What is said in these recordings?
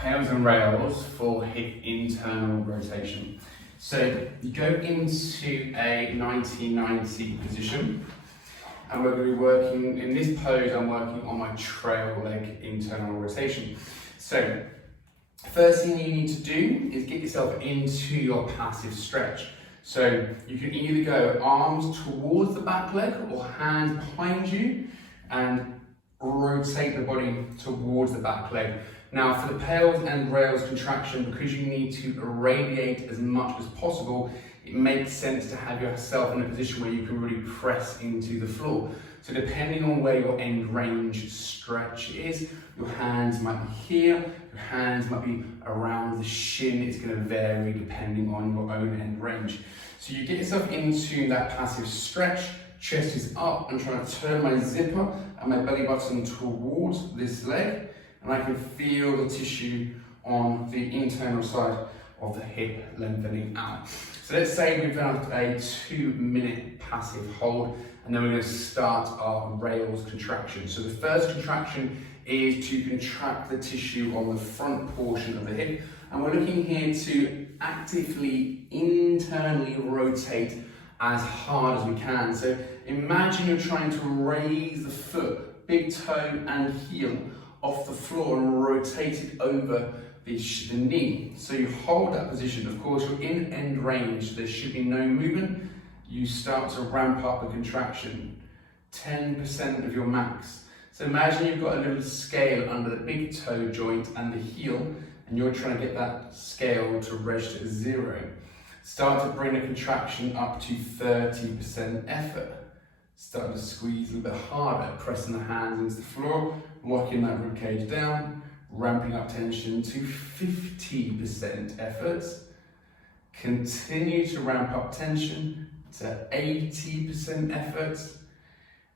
PAILs and rails for hip internal rotation. So you go into a 90-90 position, and we're going to be working, in this pose I'm working on my trail leg internal rotation. So first thing you need to do is get yourself into your passive stretch. So you can either go arms towards the back leg or hands behind you and rotate the body towards the back leg. Now for the PAILs and rails contraction, because you need to irradiate as much as possible, it makes sense to have yourself in a position where you can really press into the floor. So depending on where your end range stretch is, your hands might be here, your hands might be around the shin. It's going to vary depending on your own end range. So you get yourself into that passive stretch, chest is up, I'm trying to turn my zipper and my belly button towards this leg, and I can feel the tissue on the internal side of the hip lengthening out. So let's say we've done a 2-minute passive hold, and then we're going to start our rails contraction. So the first contraction is to contract the tissue on the front portion of the hip, and we're looking here to actively internally rotate as hard as we can. So imagine you're trying to raise the foot, big toe and heel off the floor and rotate it over the knee. So you hold that position. Of course, you're in end range, there should be no movement. You start to ramp up the contraction, 10% of your max. So imagine you've got a little scale under the big toe joint and the heel, and you're trying to get that scale to register 0. Start to bring the contraction up to 30% effort. Start to squeeze a little bit harder, pressing the hands into the floor, locking that rib cage down, ramping up tension to 50% effort. Continue to ramp up tension to 80% effort.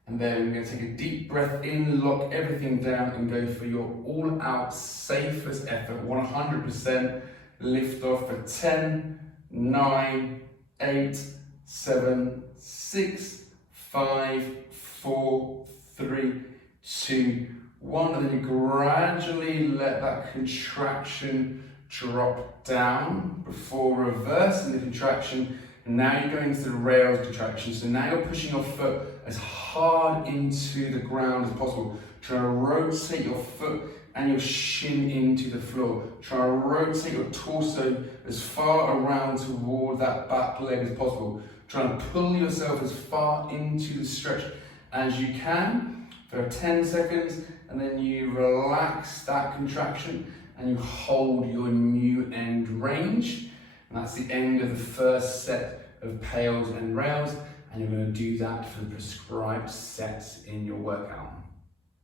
And then we're going to take a deep breath in, lock everything down and go for your all-out safest effort, 100%. Lift off for 10, 9, 8, 7, 6, 5, 4, 3, 2, 1, and then you gradually let that contraction drop down before reversing the contraction. And now you're going into the rails contraction. So now you're pushing your foot as hard into the ground as possible. Try to rotate your foot and your shin into the floor. Try to rotate your torso as far around toward that back leg as possible. Try to pull yourself as far into the stretch as you can for 10 seconds, and then you relax that contraction and you hold your new end range. And that's the end of the first set of PAILs and rails, and you're going to do that for the prescribed sets in your workout.